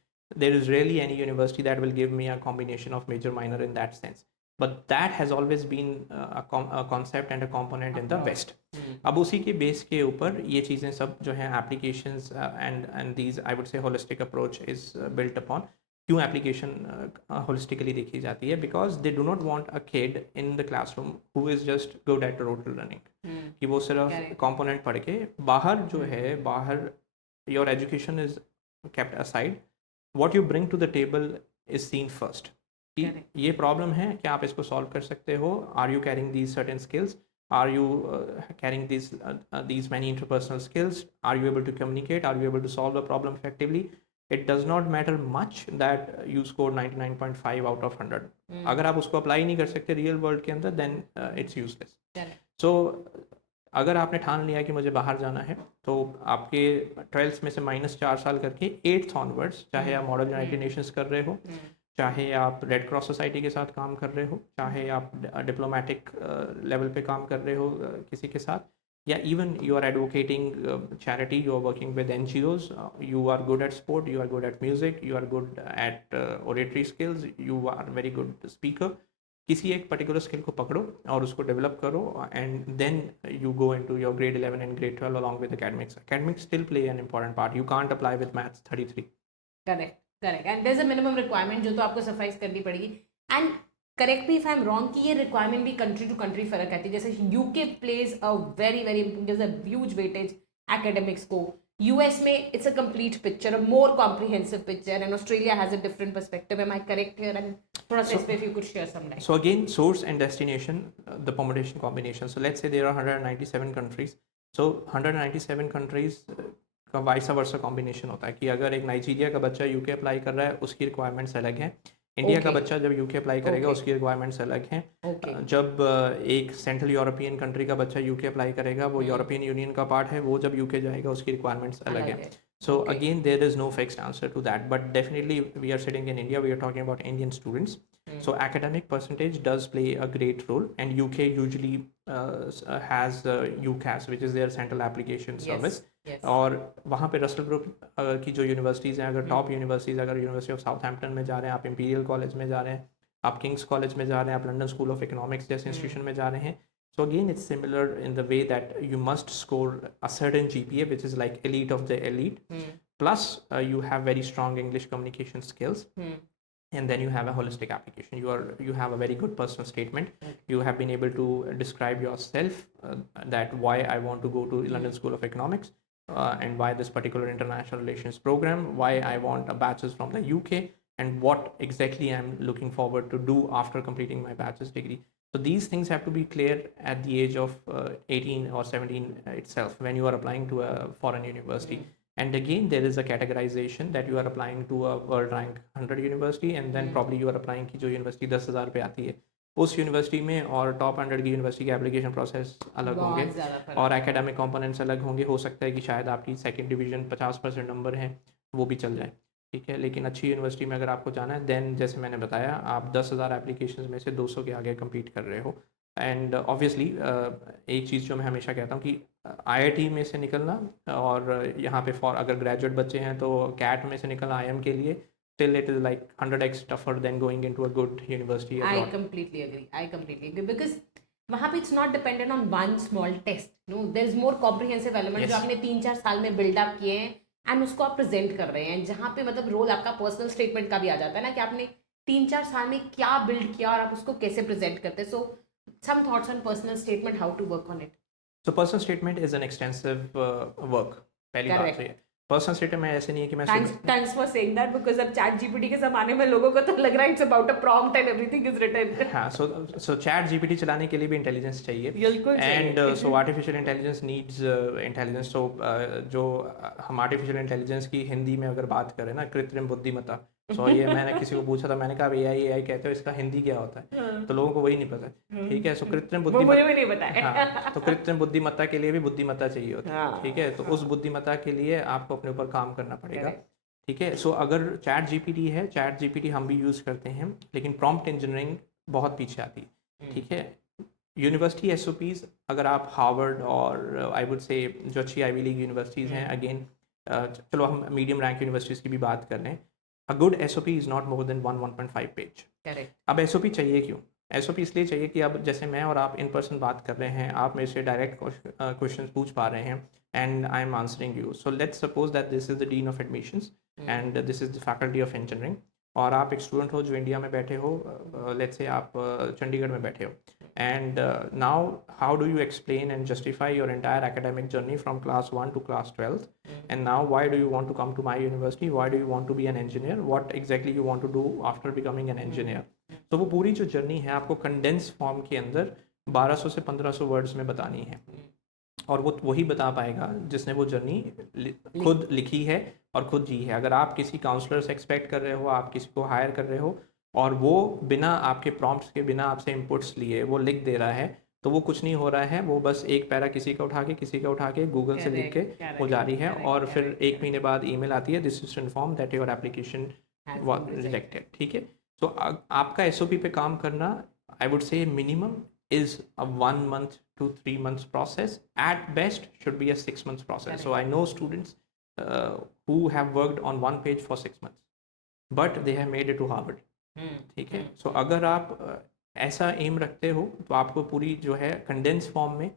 there is rarely any university that will give me a combination of major minor in that sense. But that has always been a concept and a component in the West. अब उसी के base के ऊपर ये चीज़ें सब जो हैं applications and these I would say holistic approach is built upon. क्यों एप्लीकेशन होलिस्टिकली देखी जाती है? Because they do not want a kid in the classroom who is just good at rote learning, कि वो सिर्फ कंपोनेंट पढ़ के बाहर जो है, बाहर your education is kept aside, what you bring to the table is seen first. ये प्रॉब्लम है, क्या आप इसको सॉल्व कर सकते हो? Are you carrying these certain skills? Are you carrying these many interpersonal skills? Are you able to communicate? Are you able to solve the problem effectively? It does not matter much that you scored 99.5 out of 100. अगर आप उसको apply नहीं कर सकते real world के अंदर, then it's useless. So अगर आपने ठान लिया कि मुझे बाहर जाना है, तो आपके 12th में से -4 साल करके 8th onwards, चाहे आप मॉडल यूनाइटेड नेशंस कर रहे हो, चाहे आप रेड क्रॉस सोसाइटी के साथ काम कर रहे हो, चाहे आप डिप्लोमेटिक लेवल पे काम कर रहे हो किसी के साथ, या even you are advocating charity, you are working with NGOs, you are good at sport, you are good at music, you are good at oratory skills, you are very good speaker. किसी एक particular skill को पकड़ो और उसको develop करो, and then you go into your grade 11 and grade 12 along with academics. Academics still play an important part. You can't apply with maths 33. Correct. And there's a minimum requirement जो तो आपको suffice करनी पड़ेगी. And correct me if I'm wrong कि ये requirement भी country to country फर्क रहती है. जैसे UK plays a very gives a huge weightage academics को. US में it's a complete picture, a more comprehensive picture, and Australia has a different perspective. Am I correct here? And थोड़ा सा इस पे if you could share some light. So again, source and destination, the permutation combination. So let's say there are 197 countries. So 197 countries का vice versa combination होता है कि अगर एक नाइजीरिया का बच्चा यूके अप्लाई कर रहा है, उसकी रिक्वायरमेंट्स अलग हैं. इंडिया का बच्चा जब यूके अप्लाई करेगा उसकी रिक्वायरमेंट्स अलग हैं. जब एक सेंट्रल यूरोपियन कंट्री का बच्चा यूके अप्लाई करेगा, वो यूरोपियन यूनियन का पार्ट है, वो जब यूके जाएगा उसकी रिक्वायरमेंट्स अलग हैं. So again, there is no fixed answer to that, but definitely we are sitting in India, we are talking about Indian students. So academic percentage does play a great role, and UK usually has UCAS, which is their central application service. और वहाँ पे Russell group की जो universities हैं, अगर top universities, अगर university of Southampton में जा रहे हैं आप, इंपीरियल कॉलेज में जा रहे हैं आप, किंग्स कॉलेज में जा रहे हैं आप, लंदन स्कूल ऑफ इकोनॉमिक्स जैसे इंस्टीट्यूशन में जा रहे हैं. So again, it's similar in the way that you must score a certain GPA, which is like elite of the elite. Plus, you have very strong English communication skills, and then you have a holistic application. You have a very good personal statement. You have been able to describe yourself that why I want to go to London School of Economics, and why this particular international relations program, why I want a bachelor's from the UK, and what exactly I'm looking forward to do after completing my bachelor's degree. So these things have to be clear at the age of 18 or 17 itself when you are applying to a foreign university. And again, there is a categorization that you are applying to a world rank 100 university, and then probably you are applying की जो university 10,000 पे आती है उस university में, और top 100 की university के एप्लीकेशन प्रोसेस अलग होंगे बहुत ज़्यादा फर्क और है। एकेडमिक कंपोनेंट्स अलग होंगे. हो सकता है कि शायद आपकी सेकंड डिवीजन 50% नंबर हैं वो भी चल जाए, ठीक है. लेकिन अच्छी यूनिवर्सिटी में अगर आपको जाना है, देन जैसे मैंने बताया, आप 10,000 एप्लीकेशन में से 200 के आगे कम्पीट कर रहे हो. एंड ऑब्वियसली एक चीज़ जो मैं हमेशा कहता हूँ कि आईआईटी में से निकलना और यहाँ पे फॉर अगर ग्रेजुएट बच्चे हैं तो कैट में से निकलना आईएम के लिए, still it is like 100x tougher than going into a good university I abroad. completely agree. I completely agree because वहाँ पे it's not dependent on one small test. No, there is more comprehensive element Yes. जो आपने 3-4 साल में build up किए हैं and उसको आप present कर रहे हैं, जहाँ पे मतलब रोल आपका personal statement का भी आ जाता है ना कि आपने 3-4 साल में क्या build किया और आप उसको कैसे present करते हैं. So some thoughts on personal statement, how to work on it. So personal statement is an extensive work. पहली बात Correct. तो ये पर्सनल स्टेटमेंट में ऐसे नहीं है कि मैं Thanks for saying that because अब चैट जीपीटी के ज़माने में लोगों को तो लग रहा है it's about a prompt and everything is written. हाँ, so चैट जीपीटी चलाने के लिए भी इंटेलिजेंस चाहिए. बिल्कुल एंड चाहिए. सो आर्टिफिशियल इंटेलिजेंस नीड्स इंटेलिजेंस. सो जो हम आर्टिफिशियल इंटेलिजेंस की हिंदी में अगर बात करें ना, कृत्रिम बुद्धिमत्ता. सो ये मैंने किसी को पूछा था, मैंने कहा एआई कहते हो, इसका हिंदी क्या होता है? तो लोगों को वही नहीं पता, ठीक है. सो कृत्रिम वो मुझे भी नहीं बुद्धिमत्ता, पता है. हाँ, तो कृत्रिम बुद्धिमत्ता के लिए भी बुद्धिमत्ता चाहिए होती है, हाँ, ठीक है. तो उस बुद्धिमत्ता के लिए आपको अपने ऊपर काम करना पड़ेगा, ठीक है. सो अगर चैट जीपीटी है, चैट जीपीटी हम भी यूज़ करते हैं, लेकिन प्रॉम्प्ट इंजीनियरिंग बहुत पीछे आती है, ठीक है. यूनिवर्सिटी एसओपीज अगर आप हार्वर्ड और आई वुड से जो अच्छी आईवी लीग यूनिवर्सिटीज़ हैं, अगेन चलो हम मीडियम रैंक यूनिवर्सिटीज़ की भी बात कर लें, a good SOP is not more than 1.5 page. Correct. अब एसओपी चाहिए क्यों? एसओपी इसलिए चाहिए कि अब जैसे मैं और आप इन पर्सन बात कर रहे हैं, आप मेरे से डायरेक्ट क्वेश्चन पूछ पा रहे हैं and I am answering you. So let's suppose that this is the dean of admissions and this is the faculty of engineering, और आप एक स्टूडेंट हो जो इंडिया में बैठे हो, लेट्स से आप चंडीगढ़ में बैठे हो, and now how do you explain and justify your entire academic journey from class 1 to class 12th, and now why do you want to come to my university, why do you want to be an engineer, what exactly you want to do after becoming an engineer. तो वो पूरी जो journey है आपको condense form के अंदर 1200 से 1500 words में बतानी है, और वो वही बता पाएगा जिसने वो जर्नी खुद लिखी है और खुद जी है. अगर आप किसी काउंसलर से एक्सपेक्ट कर रहे हो, आप किसी को हायर कर रहे हो और वो बिना आपके प्रॉम्प्ट्स के, बिना आपसे इनपुट्स लिए वो लिख दे रहा है, तो वो कुछ नहीं हो रहा है. वो बस एक पैरा किसी का उठा के, किसी का उठा के गूगल से लिख के वो जारी है, और फिर एक महीने बाद ईमेल आती है, this is to inform that your application was rejected, ठीक है. तो आपका एसओपी पे काम करना, I would say minimum is a 1 month to 3 months process. At best should be a 6 months process. So I know students who have worked on one page for 6 months, but they have made it to Harvard. ठीक है. So अगर आप ऐसा M रखते हो तो आपको पूरी जो है कंडेंस फॉर्म में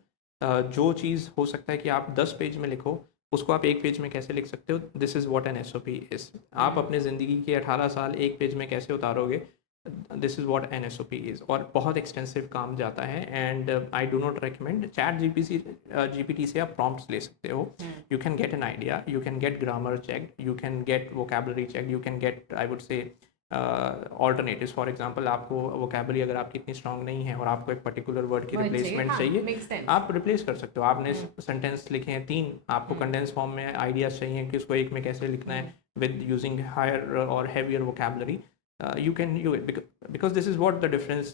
जो चीज़ हो सकता है कि आप 10 पेज में लिखो, उसको आप एक पेज में कैसे लिख सकते हो. This is what N SOP is. आप अपने ज़िंदगी के 18 साल एक पेज में कैसे उतारोगे, this is what an SOP is. और बहुत एक्सटेंसिव काम जाता है, and I do not recommend ChatGPT से आप प्रॉम्प्ट्स ले सकते हो. You can get an idea, you can get grammar check, you can get vocabulary check, you can get I would say alternatives. For example, आपको vocabulary अगर आपकी इतनी strong नहीं है और आपको एक पर्टिकुलर वर्ड की रिप्लेसमेंट चाहिए, आप रिप्लेस कर सकते हो. आपने सेंटेंस लिखे हैं 3, आपको कंडेंस फॉर्म में आइडियाज़ चाहिए कि उसको एक में कैसे लिखना है विद यूजिंग हायर और heavier vocabulary. You can do it because this is what the difference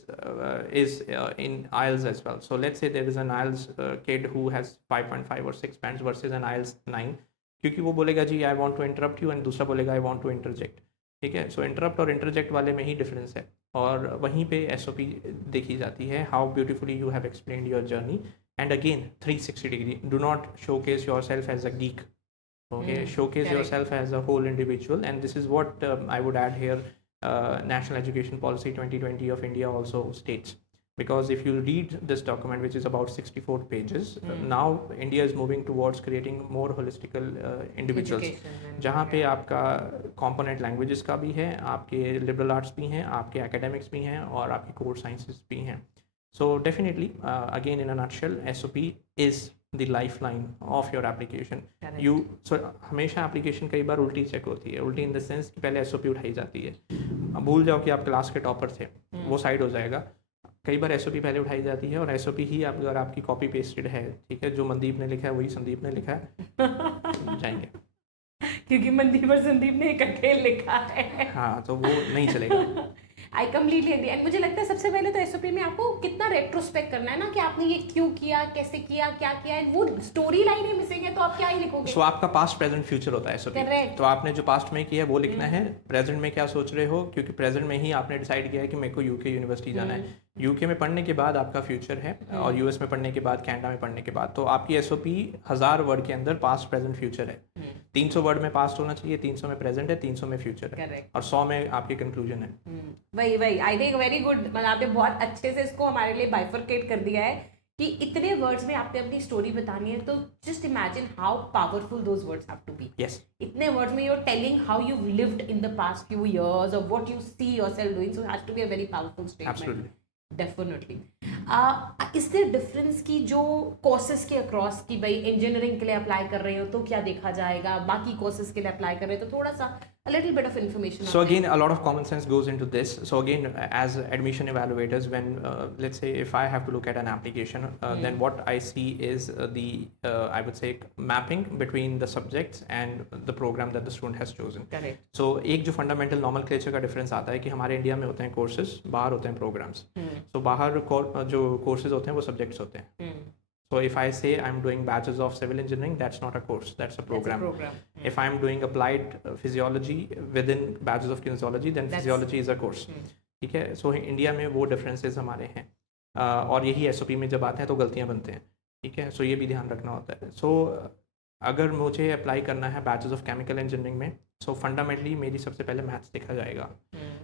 is in IELTS as well. So let's say there is an IELTS kid who has 5.5 or 6 bands versus an IELTS 9, क्योंकि वो बोलेगा जी I want to interrupt you, and दूसरा बोलेगा I want to interject. ठीक है. So interrupt और interject वाले में ही difference है, और वहीं पे SOP देखी जाती है. How beautifully you have explained your journey, and again 360 degree. Do not showcase yourself as a geek. Okay, showcase yourself as a whole individual, and this is what I would add here. National Education Policy 2020 of India also states, because if you read this document, which is about 64 pages, now India is moving towards creating more holistical individuals, जहाँ पे आपका component languages का भी है, आपके liberal arts भी हैं, आपके academics भी हैं, और आपके core sciences भी हैं. So definitely, again in a nutshell, SOP is the life line of your application. Correct. You so हमेशा एप्लीकेशन कई बार उल्टी चेक होती है. उल्टी इन द सेंस कि पहले SOP उठाई जाती है. अब भूल जाओ कि आप क्लास के टॉपर थे, वो साइड हो जाएगा. कई बार SOP पहले उठाई जाती है और SOP ही आप अगर आपकी कॉपी पेस्टेड है, ठीक है, जो मनदीप ने लिखा है वही संदीप ने लिखा है, जाएंगे. क्योंकि मनदीप और संदीप ने इकट्ठे लिखा है. हाँ, तो वो नहीं चलेगा. I completely agree. एंड मुझे लगता है सबसे पहले तो SOP में आपको कितना रेट्रोस्पेक्ट करना है ना, कि आपने ये क्यों किया, कैसे किया, क्या किया. एंड वो स्टोरी लाइन ही मिसिंग है तो आप क्या ही लिखोगे. सो आपका पास्ट प्रेजेंट फ्यूचर होता है SOP. Correct. तो आपने जो पास्ट में किया है वो लिखना है. प्रेजेंट में क्या सोच रहे हो, क्योंकि प्रेजेंट में ही आपने डिसाइड किया है कि मेरे को UK यूनिवर्सिटी जाना है. UK में पढ़ने के बाद आपका फ्यूचर है और US में पढ़ने के बाद, कनाडा में पढ़ने के बाद. तो आपकी SOP 1000 वर्ड के अंदर पास्ट प्रेजेंट फ्यूचर है. 300 वर्ड में पास्ट होना चाहिए, 300 में प्रेजेंट है, 300 में फ्यूचर है. Correct. और 100 में आपकी कंक्लूजन है. वही आई थिंक वेरी गुड. मतलब आपने बहुत अच्छे से इसको हमारे लिए बाइफरकेट कर दिया है कि इतने वर्ड्स में आपने अपनी स्टोरी बतानी है. तो just imagine how powerful those words have to be. Yes. इतने वर्ड्स में you are telling how you lived in the past few years और what you see yourself doing. So has to be a very powerful statement. Absolutely. Definitely. Is there difference की जो courses के across की भाई engineering के लिए apply कर रहे हो तो क्या देखा जाएगा, बाकी कोर्सेज के लिए अप्लाई कर रहे हो तो थोड़ा सा a little bit of information. So again, a lot of common sense goes into this. So again, as admission evaluators, when let's say if I have to look at an application, then what I see is I would say mapping between the subjects and the program that the student has chosen. Correct. So एक जो fundamental nomenclature का difference आता है कि हमारे India में होते हैं courses, बाहर होते हैं programs. So बाहर जो courses होते हैं वो subjects होते हैं. So if I say I'm doing Bachelor's of Civil Engineering, that's not a course, that's a program. That's a program. If I'm doing applied physiology within Bachelor's of Kinesiology, then physiology is a course. ठीक है. So India में वो differences हमारे हैं. और यही SOP में जब आते हैं तो गलतियाँ बनते हैं. ठीक है. So ये भी ध्यान रखना होता है. So अगर मुझे अप्लाई करना है बैचलर्स ऑफ केमिकल इंजीनियरिंग में, सो फंडामेंटली मेरी सबसे पहले मैथ्स देखा जाएगा.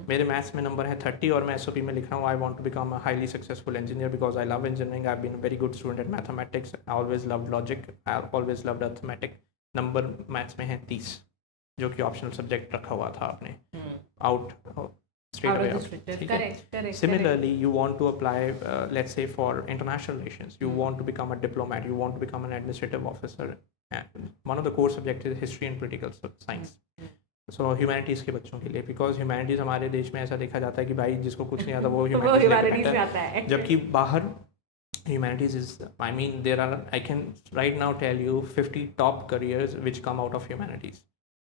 मेरे मैथ्स में नंबर है 30 और मैं SOP में लिख रहा हूँ I want to become a highly successful engineer because I love engineering. I been very good student at mathematics. I always love logic. I always love arithmetic. Number maths में है 30, जो कि ऑप्शनल सब्जेक्ट रखा हुआ था आपने out straight away out. Correct. Similarly, you want to apply, let's say for international relations, you want to become a diplomat, you want to become an administrative officer. And one of the core subjects is history and political science. So humanities के बच्चों के लिए, because humanities हमारे देश में ऐसा देखा जाता है कि भाई जिसको कुछ नहीं आता वो humanities में आता है. जबकि बाहर humanities is, I mean, there are, I can right now tell you 50 top careers which come out of humanities.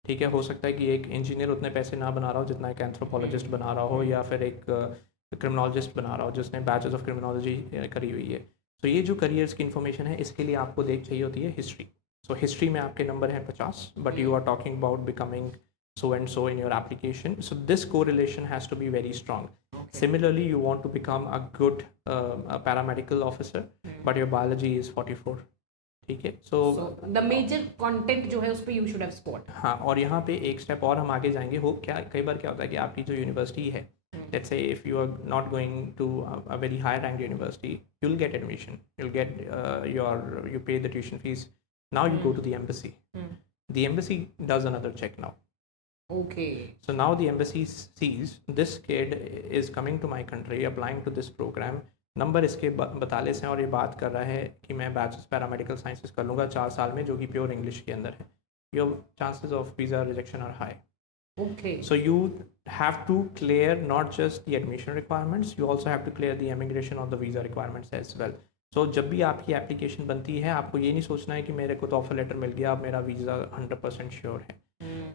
ठीक है. हो सकता है कि एक इंजीनियर उतने पैसे ना बना रहा हो जितना एक एंथ्रोपोलॉजिस्ट बना रहा हो, या फिर एक क्रिमिनोलॉजिस्ट बना रहा हो जिसने बैचलर्स ऑफ क्रिमिनोलॉजी करी हुई है. तो ये जो करियर्स की इन्फॉर्मेशन है इसके लिए आपको चाहिए होती है हिस्ट्री. सो हिस्ट्री में आपके नंबर हैं 50, but you are talking about becoming so and so in your application. So this correlation has to be very strong. Okay. Similarly, you want to become a good a paramedical officer, but your biology is 44. ठीक है. So the major content जो है उस पे you should have scored. हाँ, और यहाँ पे एक स्टेप और हम आगे जाएंगे. हो क्या कई बार क्या होता है कि आपकी जो यूनिवर्सिटी है, let's say if you are not going to a very high ranked university, you'll get admission, you'll get you pay the tuition fees. Now you go to the embassy. The embassy does another check now. Okay. So now the embassy sees this kid is coming to my country, applying to this program. Number इसके बताले से और ये बात कर रहा है कि मैं बैचलर्स पैरामेडिकल साइंसेस कर लूँगा 4 साल में, जो कि प्योर इंग्लिश के अंदर है. Your chances of visa rejection are high. Okay. So you have to clear not just the admission requirements, you also have to clear the immigration or the visa requirements as well. So जब भी आपकी application बनती है आपको ये नहीं सोचना है कि मेरे को तो ऑफर लेटर मिल गया, अब मेरा वीज़ा 100% श्योर है.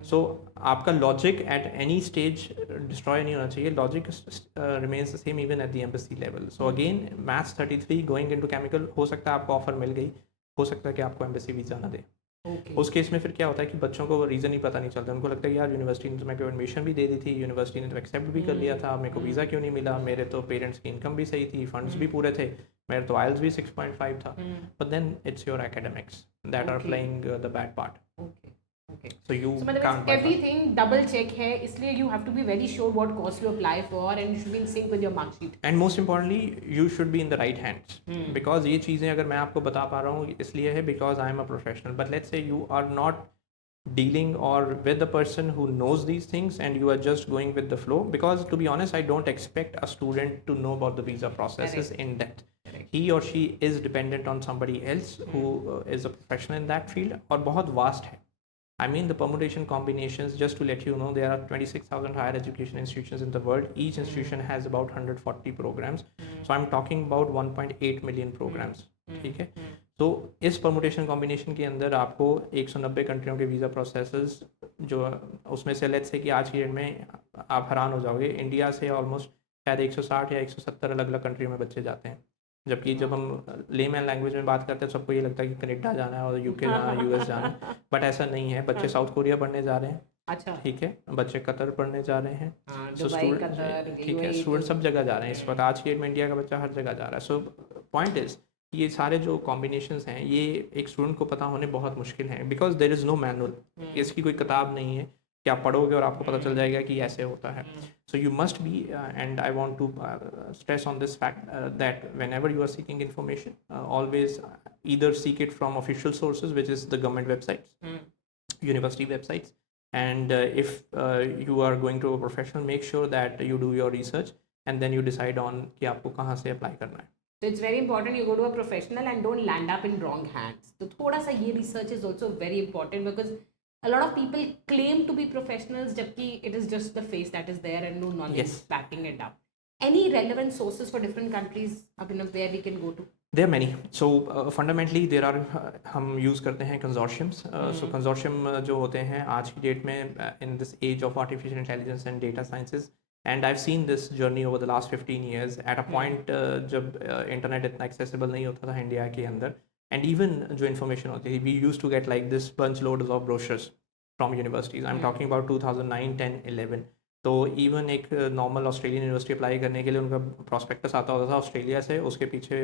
सो आपका logic at any stage destroy नहीं होना चाहिए. Logic remains the same even at the embassy level. So again maths 33 going into chemical, हो सकता है आपको ऑफर मिल गई, हो सकता है कि आपको एम्बेसी वीज़ा ना दे. उस केस में फिर क्या होता है कि बच्चों को रीज़न ही पता नहीं चलता. उनको लगता है यार यूनिवर्सिटी ने तो मेरे को एडमिशन भी दे दी थी, यूनिवर्सिटी ने तो एक्सेप्ट भी कर लिया था, मेरे को वीज़ा क्यों नहीं मिला, मेरे तो पेरेंट्स की इनकम भी सही थी, फंड्स भी पूरे थे, मेरे तो IELTS भी 6.5 था. But then it's your academics that are playing the bad part. Okay. So you मतलब everything double check है, इसलिए you have to be very sure what course you apply for and you should be in sync with your mark sheet. And most importantly, you should be in the right hands. Because ये चीज़ें अगर मैं आपको बता पा रहा हूँ इसलिए है because I am a professional. But let's say you are not dealing or with the person who knows these things and you are just going with the flow. Because to be honest, I don't expect a student to know about the visa processes in depth. he or she is dependent on somebody else who is a professional in that field और बहुत vast है. I mean the permutation combinations, just to let you know, there are 26,000 higher education institutions in the world. Each institution has about 140 programs. So I'm talking about 1.8 million programs. ठीक है. तो इस permutation combination के अंदर आपको 190 कंट्रियों के visa processes जो उसमें से लेट्स से कि आज की डेट में आप हैरान हो जाओगे, इंडिया से ऑलमोस्ट शायद 160 या 170 अलग अलग कंट्रियों में बच्चे जाते हैं. जबकि जब हम लेमैन लैंग्वेज में बात करते हैं सबको ये लगता है कि कनाडा जाना है और यूके जाना है, यूएस जाना है, बट ऐसा नहीं है. बच्चे साउथ कोरिया पढ़ने जा रहे हैं. अच्छा. ठीक है. बच्चे कतर पढ़ने जा रहे हैं. सो दुबई, कतर, ठीक है, स्टूडेंट सब जगह जा रहे हैं इस वक्त. आज की डेट में इंडिया का बच्चा हर जगह जा रहा है. सो पॉइंट इज ये सारे जो कॉम्बिनेशंस हैं ये एक स्टूडेंट को पता होने बहुत मुश्किल है, because there is no manual. इसकी कोई किताब नहीं है कि आप पढ़ोगे और आपको पता चल जाएगा कि ऐसे होता है. So you must be, and I want to stress on this fact that whenever you are seeking information, always either seek it from official sources, which is the government websites, university websites, and if you are going to a professional, make sure that you do your research and then you decide on कि आपको कहाँ से apply करना है. So it's very important you go to a professional and don't land up in wrong hands. तो थोड़ा सा ये research is also very important because a lot of people claim to be professionals जबकि it is just the face that is there and no knowledge backing it up. Any relevant sources for different countries Abhinav where we can go to? There are many. So fundamentally there are हम use करते हैं consortiums. So consortium जो होते हैं आज की date में in this age of artificial intelligence and data sciences, and I've seen this journey over the last 15 years. At a point जब internet इतना accessible नहीं होता था इंडिया के अंदर, and even जो information होती थी, we used to get like this bunch loads of brochures from universities. I'm talking about 2009, 10, 11. तो इवन एक नॉर्मल ऑस्ट्रेलियन यूनिवर्सिटी अप्लाई करने के लिए उनका प्रॉस्पेक्टस आता होता था ऑस्ट्रेलिया से, उसके पीछे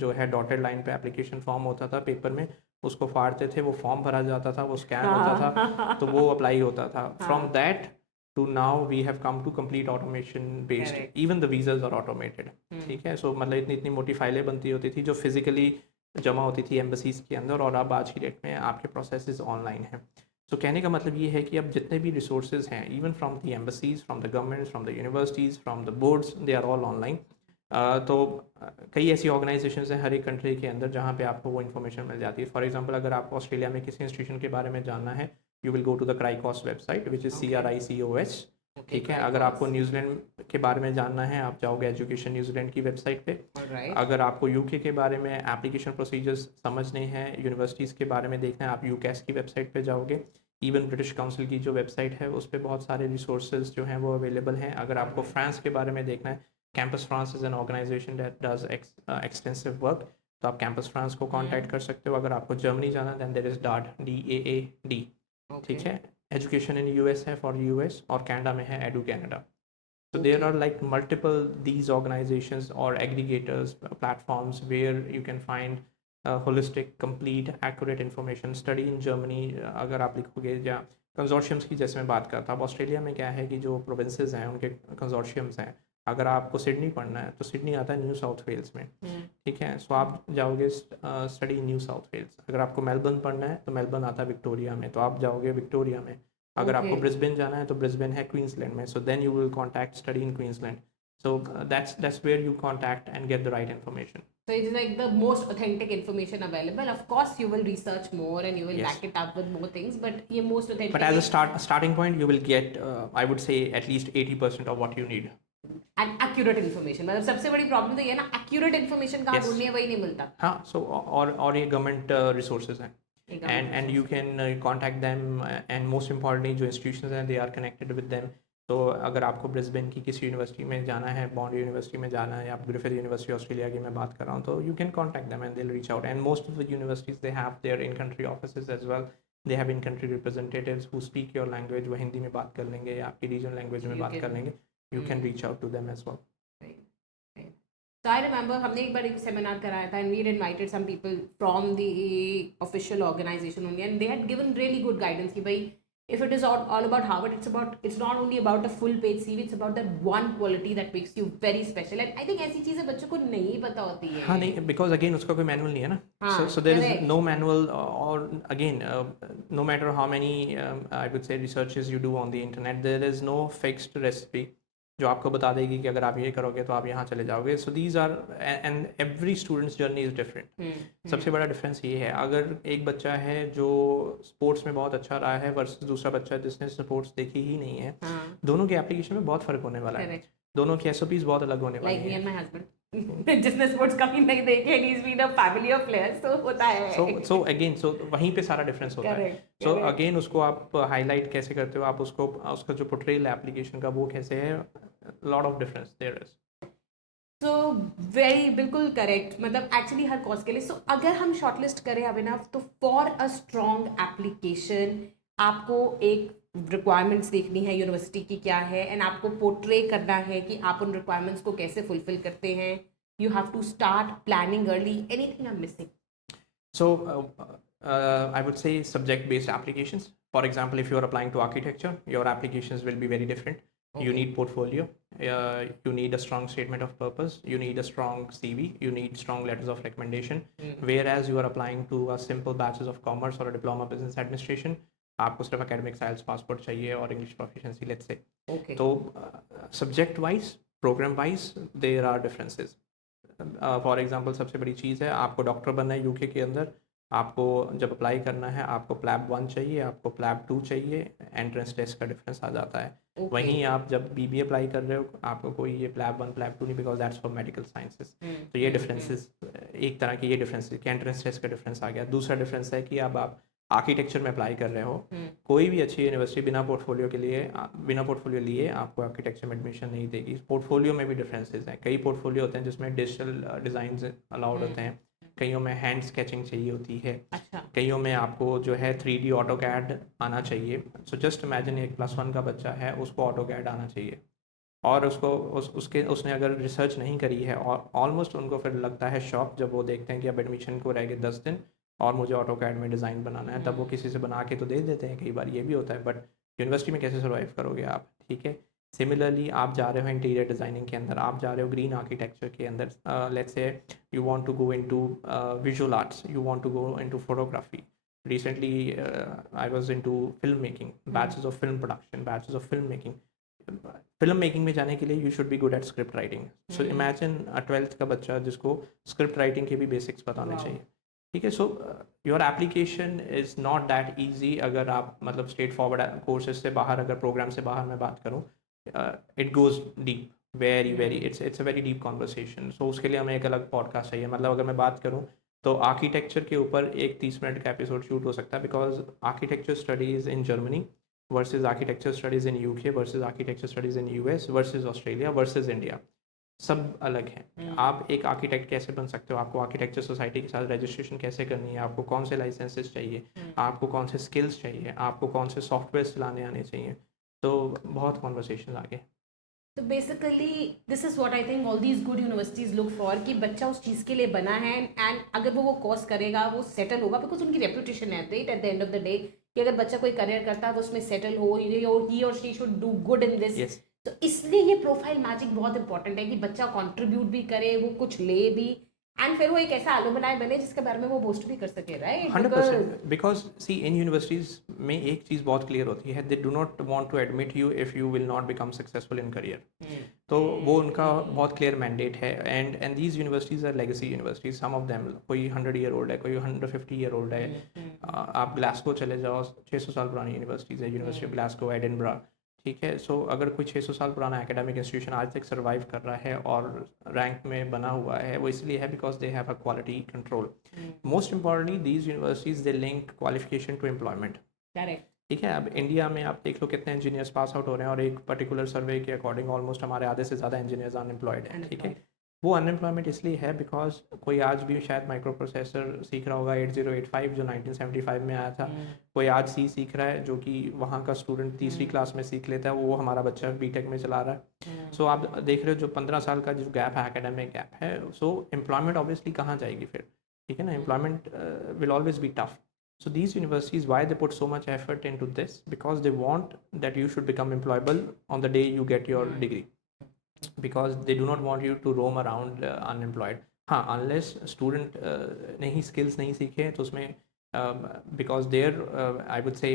जो है डॉटेड लाइन पे एप्लीकेशन फॉर्म होता था पेपर में, उसको फाड़ते थे, वो फॉर्म भरा जाता था, वो स्कैन होता था, तो वो अप्लाई होता था. From that to now we have come to complete automation based. Correct. Even the visas are automated. ठीक है. सो मतलब इतनी इतनी मोटी फाइलें बनती होती थी जो फिजिकली जमा होती थी एम्बसीज के अंदर, और अब आज की डेट में आपके प्रोसेसेस ऑनलाइन हैं. सो कहने का मतलब ये है कि अब जितने भी रिसोर्सेज हैं, even from the embassies, from the government, from the universities, from the boards, they are all online. तो कई ऐसी ऑर्गेनाइजेशंस हैं हर एक कंट्री के अंदर जहाँ पे आपको वो इन्फॉर्मेशन मिल जाती है. फॉर एग्जांपल अगर आपको ऑस्ट्रेलिया में किसी इंस्टीट्यूशन के बारे में जानना है, you will go to the CRICOS website which is CRICOS. ठीक है. अगर आपको न्यूजीलैंड के बारे में जानना है, आप जाओगे एजुकेशन न्यूजीलैंड की वेबसाइट पे. अगर आपको यूके के बारे में एप्लीकेशन प्रोसीजर्स समझने हैं, यूनिवर्सिटीज़ के बारे में देखना है, आप यूकैस की वेबसाइट पे जाओगे. इवन ब्रिटिश काउंसिल की जो वेबसाइट है उस पर बहुत सारे रिसोर्सेज जो हैं वो अवेलेबल हैं. अगर आपको फ्रांस के बारे में देखना है, campus France is an organisation that does extensive work, तो आप कैंपस फ्रांस को कॉन्टैक्ट कर सकते हो. अगर आपको जर्मनी जाना दैन देयर इज़ DAAD. ठीक है. एजुकेशन इन US है फॉर US, और कनाडा में है edu Canada. So there are like multiple these organizations or aggregators, platforms where you can find holistic, complete, accurate information. Study in Germany अगर आप लिखोगे, या कंजोर्शियम्स की जैसे मैं बात करता. अब ऑस्ट्रेलिया में क्या है कि जो प्रोविंसेस हैं उनके कंजोर्शियम्स हैं. अगर आपको सिडनी पढ़ना है तो सिडनी आता है न्यू साउथ वेल्स में. ठीक है. सो आप जाओगे स्टडी न्यू साउथ वेल्स. अगर आपको मेलबर्न पढ़ना है तो मेलबर्न आता है विक्टोरिया में, तो आप जाओगे विक्टोरिया में. अगर आपको ब्रिस्बेन जाना है तो ब्रिस्बेन है क्वींसलैंड में, so then you will contact study in Queensland. So that's where you contact and get the right information. So it's like the most authentic information available. Of course, you will research more and you will back it up with more things, but the most authentic. But as a starting point, you will get, I would say, at least 80% of what you need. And accurate information. मतलब सबसे बड़ी problem तो ये है ना, accurate information कहाँ ढूंढनी है वही नहीं मिलता. हाँ. So और ये government resources हैं. And you can contact them, and most importantly जो institutions हैं they are connected with them. तो अगर आपको ब्रिस्बेन की किसी यूनिवर्सिटी में जाना है, बॉन्ड यूनिवर्सिटी में जाना है, या ग्रिफिथ यूनिवर्सिटी ऑस्ट्रेलिया की मैं बात कर रहा हूँ, तो you can contact them and they will reach out. And most of the universities they have their in country offices as well. They have in country representatives who speak your language. वो हिंदी में बात कर लेंगे या आपकी regional language में बात कर लेंगे. You can reach out to them as well. So I remember हमने एक बार एक सेमिनार कराया था and we had invited some people from the official organization only, and they had given really good guidance कि भाई if it is all about Harvard, it's not only about a full page CV, it's about that one quality that makes you very special. And I think ऐसी चीजें बच्चों को नहीं पता होती है. हाँ नहीं, because again उसका कोई मैनुअल नहीं है ना. So there is no manual, or again no matter how many I would say researches you do on the internet, there is no fixed recipe. जो आपको बता देगी कि अगर आप ये करोगे तो आप यहाँ चले जाओगे. So these are and every student's journey is different. सबसे बड़ा डिफरेंस ये है, अगर एक बच्चा है जो स्पोर्ट्स में बहुत अच्छा रहा है वर्सेस दूसरा बच्चा जिसने स्पोर्ट्स देखी ही नहीं है, हाँ, दोनों के एप्लीकेशन में बहुत फ़र्क होने वाला है. करेक्ट. दोनों की एसओपीज बहुत अलग होने लाइक वाली मी हैं. एंड माय हस्बैंड जिसने स्पोर्ट्स कभी नहीं देखे and he is been a family of players, तो होता है. सो वहीं पे सारा डिफरेंस होता है. Correct, so correct. अगेन उसको आप हाईलाइट कैसे करते हो, आप उसको उसका जो पोर्ट्रेल एप्लीकेशन का वो कैसे है, lot of difference there is. तो वेरी बिल्कुल करेक्ट, मतलब एक्चुअली हर कॉज के लिए. सो अगर हम शॉर्टलिस्ट करें अभिनव, तो फॉर अ स्ट्रॉन्ग एप्लीकेशन आपको एक रिक्वायरमेंट्स देखनी है यूनिवर्सिटी की क्या है, एंड आपको पोर्ट्रे करना है कि आप उन रिक्वायरमेंट्स को कैसे फुलफिल करते हैं. You have to start planning early. Anything I am missing? So I would say subject-based applications. For example, if you are applying to architecture, your applications will be very different. You Okay. need portfolio. You need a strong statement of purpose. You need a strong CV. You need strong letters of recommendation. Whereas you are applying to a simple bachelor's of commerce or a diploma business administration, आपको सिर्फ academic science passport चाहिए और English proficiency, let's say. Okay. तो subject wise, program wise, there are differences. For example सबसे बड़ी चीज़ है, आपको doctor बनना है यूके के अंदर, आपको जब अप्लाई करना है आपको प्लैब 1 चाहिए, आपको प्लैब 2 चाहिए, एंट्रेंस टेस्ट का डिफरेंस आ जाता है. Okay. वहीं आप जब बीबीए अप्लाई कर रहे हो आपको कोई ये प्लैब 1 प्लैब 2 नहीं, because that's for medical sciences. तो ये डिफरेंसेस एक तरह की ये डिफरेंसेस कि एंट्रेंस टेस्ट का डिफरेंस आ गया. दूसरा डिफरेंस है कि अब आप आर्किटेक्चर में अप्लाई कर रहे हो, कोई भी अच्छी यूनिवर्सिटी बिना पोर्टफोलियो लिए आपको आर्किटेक्चर में एडमिशन नहीं देगी. पोर्टफोलियो में भी डिफरेंसेस हैं. कई पोर्टफोलियो होते हैं जिसमें डिजिटल डिज़ाइन अलाउड होते हैं, कईयों में हैंड स्केचिंग चाहिए होती है, अच्छा. कईयों में आपको जो है 3D ऑटोकैड आना चाहिए. सो जस्ट इमेजिन एक +1 का बच्चा है, उसको ऑटोकैड आना चाहिए और उसने अगर रिसर्च नहीं करी है, और ऑलमोस्ट उनको फिर लगता है शॉक जब वो देखते हैं कि अब एडमिशन को रह गए 10 दिन और मुझे ऑटोकैड में डिज़ाइन बनाना है. तब वो किसी से बना के तो दे देते हैं, कई बार ये भी होता है, बट यूनिवर्सिटी में कैसे सर्वाइव करोगे आप. ठीक है. सिमिलरली आप जा रहे हो इंटीरियर डिज़ाइनिंग के अंदर, आप जा रहे हो ग्रीन आर्किटेक्चर के अंदर, let's say you want to go into visual arts, you want to go into photography. Recently I was into film making, batches of film production, batches of film making. Film making में जाने के लिए you should be good at script writing. So imagine 12th का बच्चा जिसको script writing के भी basics पता होने चाहिए. ठीक है. So your application is not that easy. अगर आप मतलब स्ट्रेट फॉरवर्ड कोर्सेज से बाहर, अगर प्रोग्राम से बाहर मैं बात करूँ, it goes deep, very it's a very deep conversation. So उसके लिए हमें एक अलग पॉडकास्ट चाहिए. मतलब अगर मैं बात करूँ तो आर्किटेक्चर के ऊपर एक 30 मिनट का एपिसोड शूट हो सकता है, because architecture studies in Germany versus architecture studies in UK versus architecture studies in US versus Australia versus India, सब अलग हैं. आप एक आर्किटेक्ट कैसे बन सकते हो, आपको आर्किटेक्चर सोसाइटी के साथ रजिस्ट्रेशन कैसे करनी है, आपको कौन से लाइसेंसेस चाहिए, आपको कौन से स्किल्स चाहिए, आपको कौन से सॉफ्टवेयर चलाने आने चाहिए. तो बहुत कॉन्वर्सेशन आगे. तो basically this is what I think all these good universities look for, कि बच्चा उस चीज़ के लिए बना है, एंड अगर वो कोर्स करेगा वो सेटल होगा, बिकॉज उनकी रेपुटेशन है right at the end of the day, कि अगर बच्चा कोई करियर करता है वो उसमें सेटल हो, ही और she should do good in this. Yes. तो इसलिए ये प्रोफाइल मैचिंग बहुत इंपॉर्टेंट है कि बच्चा कंट्रीब्यूट भी करे, वो कुछ ले भी, एंड फिर वो एक ऐसा एलुमनाई बने जिसके बारे में वो बोस्ट भी कर सके, right? 100%. Because see in universities में एक चीज़ बहुत क्लियर होती है, they do not want to admit you if you will not become successful in career. तो वो उनका बहुत क्लियर मैंडेट है. And these universities are legacy universities. Some of them, कोई 100 ईयर ओल्ड है, कोई 150 ईयर ओल्ड है. आप ग्लासगो चले जाओ, 600 साल पुरानी यूनिवर्सिटीज़ है, यूनिवर्सिटी ऑफ ग्लासगो, एडिनबरा. ठीक है. सो अगर कोई 600 साल पुराना एकेडमिक इंस्टीट्यूशन आज तक सर्वाइव कर रहा है और रैंक में बना हुआ है, वो इसलिए है because they have a quality control. Most importantly these universities they link qualification to employment. Correct. ठीक है. अब इंडिया में आप देख लो कितने इंजीनियर्स पास आउट हो रहे हैं, और एक पर्टिकुलर सर्वे के अकॉर्डिंग ऑलमोस्ट हमारे आधे से ज़्यादा इंजीनियर्स अनएम्प्लॉयड हैं. ठीक है. वो अनएम्प्लॉयमेंट इसलिए है बिकॉज कोई आज भी शायद माइक्रो प्रोसेसर सीख रहा होगा 8085 जो 1975 में आया था, कोई आज सी सीख रहा है जो कि वहाँ का स्टूडेंट तीसरी क्लास में सीख लेता है, वो हमारा बच्चा बीटेक में चला रहा है. सो आप देख रहे हो जो 15 साल का जो गैप है, एकेडमिक गैप है. सो एम्प्लॉयमेंट ऑब्वियसली कहाँ जाएगी फिर. ठीक है ना. Employment will always be tough. So these universities, why they put so much effort into this? Because they want that you should become employable on the day you get your degree. Because they do not want you to roam around unemployed. हाँ, unless student नहीं skills नहीं सीखे तो उसमें because their I would say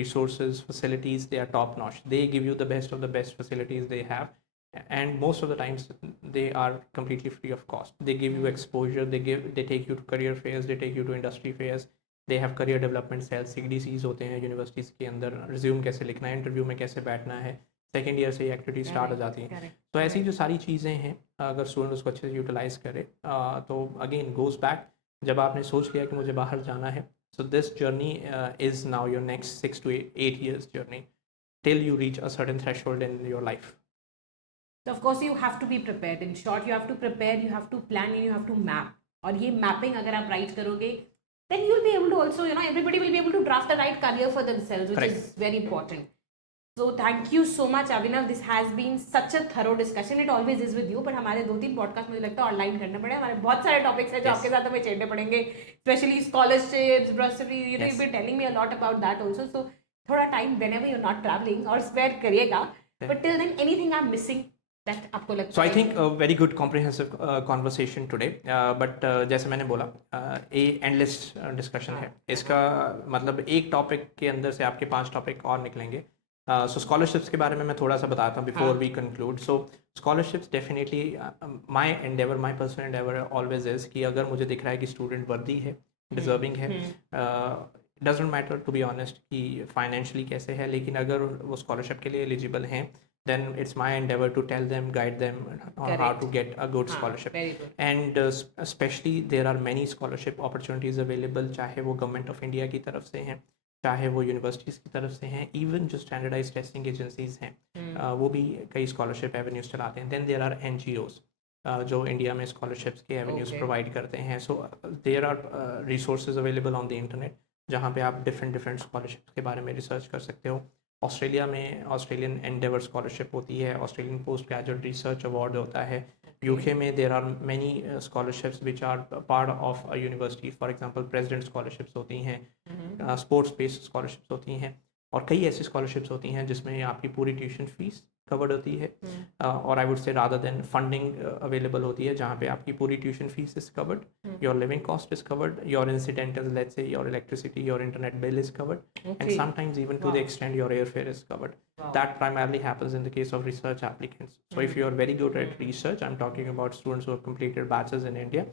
resources, facilities, they are top notch. They give you the best of the best facilities they have, and most of the times they are completely free of cost. They give you exposure, they take you to career fairs, they take you to industry fairs. They have career development cells, CDCs होते हैं universities के अंदर, resume कैसे लिखना है, interview में कैसे बैठना है, सेकेंड ईयर से ये एक्टिविटी स्टार्ट हो जाती हैं. तो ऐसी जो सारी चीज़ें हैं, अगर स्टूडेंट उसको अच्छे से यूटिलाइज़ करे, तो अगेन गोज़ बैक, जब आपने सोच लिया कि मुझे बाहर जाना है, so this journey is now your next 6 to 8 years journey till you reach a certain threshold in your life. So of course you have to be prepared. In short, you have to prepare, you have to plan, and you have to map. और ये mapping अगर आप right करोगे, then you'll be able to also, everybody will be able to draft a right career for themselves, which Correct. is very important. So thank you so much, Abhinav. This has been such a thorough discussion. It always is with you. But हमारे 2-3 podcast मुझे लगता है online करने पड़े. हमारे बहुत सारे topics हैं जो आपके साथ हमें छेड़ने पड़ेंगे, specially scholarships, bursary. You've been telling me a lot about that also. So थोड़ा time whenever you're not traveling और स्पेयर करिएगा. But till then, anything I'm missing that आपको लगता है? So I think a very good comprehensive conversation today. But जैसे मैंने बोला, a endless discussion है. इसका मतलब एक टॉपिक के अंदर से आपके 5 टॉपिक और निकलेंगे. So scholarships के बारे में मैं थोड़ा सा बताता हूँ before we conclude. So scholarships definitely my endeavor, my personal endeavor always is कि अगर मुझे दिख रहा है कि स्टूडेंट वर्दी है, डिजर्विंग है, doesn't matter to be honest कि फाइनेंशियली कैसे है, लेकिन अगर वो स्कॉलरशिप के लिए एलिजिबल हैं, then it's my endeavor to tell them, guide them on how to get a good scholarship. Very good. And especially there are many scholarship opportunities available, चाहे वो गवर्नमेंट ऑफ इंडिया की तरफ से हैं, चाहे वो यूनिवर्सिटीज़ की तरफ से हैं, इवन जो स्टैंडर्डाइज टेस्टिंग एजेंसीज हैं, वो भी कई स्कॉलरशिप एवेन्यूज चलाते हैं. देन देर आर NGOs जो इंडिया में स्कॉलरशिप्स के एवेन्यूज प्रोवाइड करते हैं. So there are resources available on the internet जहाँ पे आप डिफरेंट स्कॉलरशिप्स के बारे में रिसर्च कर सकते हो. ऑस्ट्रेलिया में ऑस्ट्रेलियन एंडेवर स्कॉलरशिप होती है, Australian post graduate research award होता है. UK में there are many scholarships which are part of a university. For example president scholarships होती हैं, स्पोर्ट्स बेस्ड स्कॉलरशिप्स होती हैं, और कई ऐसी स्कॉलरशिप्स होती हैं जिसमें आपकी पूरी ट्यूशन फीस कवर्ड होती है, और आई वुड से रादर देन फंडिंग अवेलेबल होती है जहाँ पे आपकी पूरी tuition fees is covered, your living cost is covered, your incidental, let's say your electricity, your internet bill is covered, and sometimes even to the extent your airfare is covered. That primarily happens in the case of research applicants. So if you are very good at research, I'm talking about students who have completed bachelors in India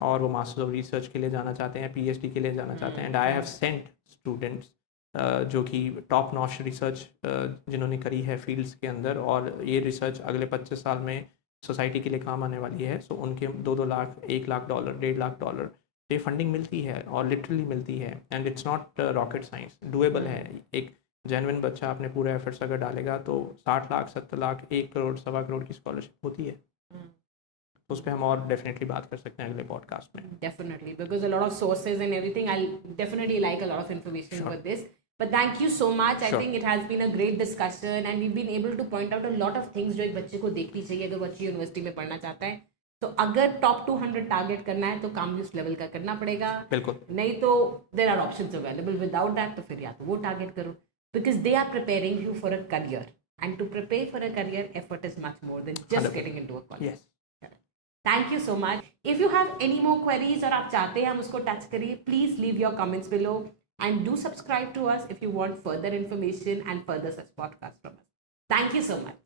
और वो masters of research के लिए जाना चाहते हैं, PhD के लिए जाना चाहते हैं, and I have sent students जो कि टॉप नॉच रिसर्च जिन्होंने करी है फील्ड्स के अंदर, और ये रिसर्च अगले 25 साल में सोसाइटी के लिए काम आने वाली है. सो उनके 2-2 लाख, $1 लाख, $1.5 लाख ये फंडिंग मिलती है, और लिटरली मिलती है, and it's not rocket science, doable है. एक जेन्युइन बच्चा अपने पूरे एफर्ट्स अगर डालेगा तो 60 लाख, 70 लाख, 1 करोड़, 1.25 करोड़ की स्कॉलरशिप होती है. उस पर हम और डेफिनेटली बात कर सकते हैं अगले पॉडकास्ट में. Definitely, because a lot of sources and everything, I'll definitely like a lot of information about this. But thank you so much. I think it has been a great discussion, and we've been able to point out a lot of things जो एक बच्चे को देखनी चाहिए अगर वो अच्छी university में पढ़ना चाहता है. तो अगर टॉप 200 टारगेट करना है तो काम भी उस लेवल का करना पड़ेगा. बिल्कुल. नहीं तो there are options available without that, तो फिर या तो वो टारगेट करो, because they are preparing you for a career, and to prepare for a career effort is much more than just getting into a college. Thank you so much. If you have any more queries और आप चाहते हैं हम उसको touch करिए, please leave your comments below and do subscribe to us if you want further information and further such podcasts from us. Thank you so much.